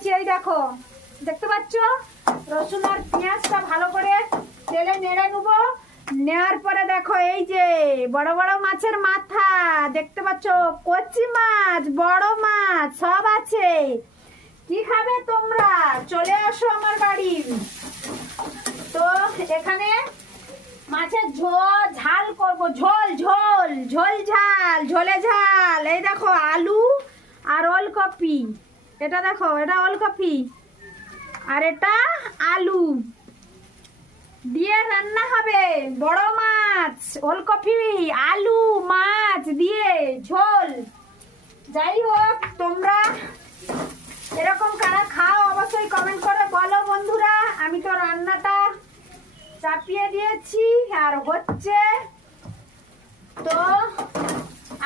নিয়েছি, এই দেখো দেখতে পাচ্ছ। রসুন আর পেঁয়াজটা ভালো করে তেলে নেড়ে নেবো। নেওয়ার পরে দেখো এই যে বড় বড় মাছের মাথা দেখতে পাচ্ছ, কচি মাছ, বড় মাছ সব আছে। কি খাবে তোমরা? চলে আসো আমার বাড়ি। তো এখানে মাছের ঝাল করবো, ঝোল ঝোল ঝোল ঝাল, ঝোলে ঝাল। এই দেখো আলু আর ওলকপি, এটা দেখো এটা ওলকপি আর এটা আলু দিয়ে রান্না হবে। বড় মাছ, ওলকপি, আলু, মাছ দিয়ে ঝোল। যাই হোক, তোমরা এরকম কারা খাও অবশ্যই কমেন্ট করে বলো বন্ধুরা। আমি তো রান্নাটা চাপিয়ে দিয়েছি আর হচ্ছে। তো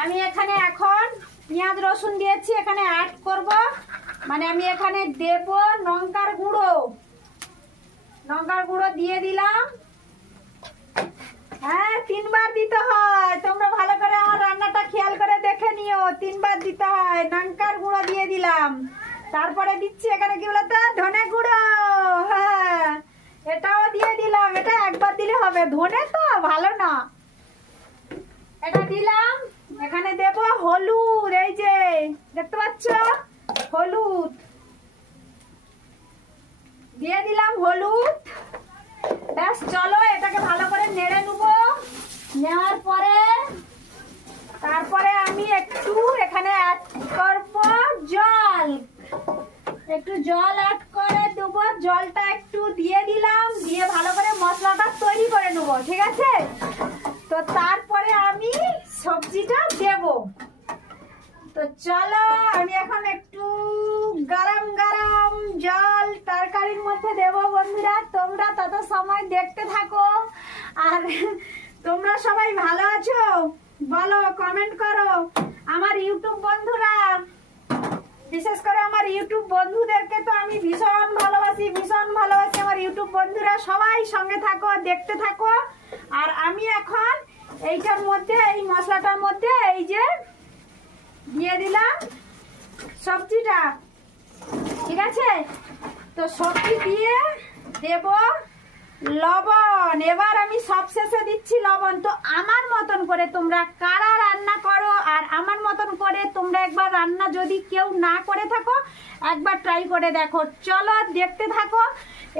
আমি এখানে এখন পেঁয়াজ রসুন দিয়েছি, এখানে অ্যাড করব। মানে আমি এখানে দেব লঙ্কার গুঁড়ো। লঙ্কার গুঁড়ো দিয়ে দিলাম। হ্যাঁ, 3 বার দিতে হয়। তোমরা ভালো করে আমার রান্নাটা খেয়াল করে দেখে নিও, 3 বার দিতে হয়। লঙ্কার গুঁড়ো দিয়ে দিলাম। তারপরে দিচ্ছি এখানে কি বলতো, ধনে গুঁড়ো। হ্যাঁ, এটাও দিয়ে দিলাম। এটা একবার দিলে হবে, ধনে তো ভালো না। এটা দিলাম। এখানে দেব হলুদ, এই যে দেখতে পাচ্ছ হলুদ দিয়ে দিলাম, হলুদ। ব্যাস, চলো এটাকে ভালো করে নেড়ে নেবো। নেওয়ার পরে তারপরে আমি একটু এখানে অ্যাড করব জল। একটু জল অ্যাড করে দেবো। জলটা একটু দিয়ে দিলাম, দিয়ে ভালো করে মশলাটা তৈরি করে নেবো, ঠিক আছে? তো তারপরে আমি সবজিটা দেব। তো চলো, আমি এখন একটু গরম গরম জল তরকারির মধ্যে দেবো বন্ধুরা। তোমরা তত সময় দেখতে থাকো। আর তোমরা সবাই ভালো আছো বলো, কমেন্ট করো। আমার ইউটিউব বন্ধুরা, বিশেষ করে আমার ইউটিউব বন্ধুদেরকে তো আমি ভীষণ ভালোবাসি, ভীষণ ভালোবাসি। আমার ইউটিউব বন্ধুরা সবাই সঙ্গে থাকো, দেখতে থাকো। আর আমি এখন এইটার মধ্যে, এই মশলাটার মধ্যে এই যে দিয়ে দিলাম সবজিটা, ঠিক আছে? তো সবজি দিয়ে দেব লবণ। এবার আমি সব শেষে দিচ্ছি লবণ। তো আমার মতন করে তোমরা কারা রান্না করো, আর আমার মতন করে তোমরা একবার রান্না যদি কেউ না করে থাকো, একবার ট্রাই করে দেখো। চলো দেখতে থাকো।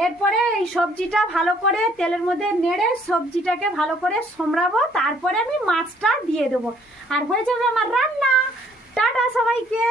এরপরে এই সবজিটা ভালো করে তেলের মধ্যে নেড়ে সবজিটাকে ভালো করে সম্রাবো। তারপরে আমি মাছটা দিয়ে দেবো, আর হয়ে যাবে আমার রান্না। টাটা সবাইকে।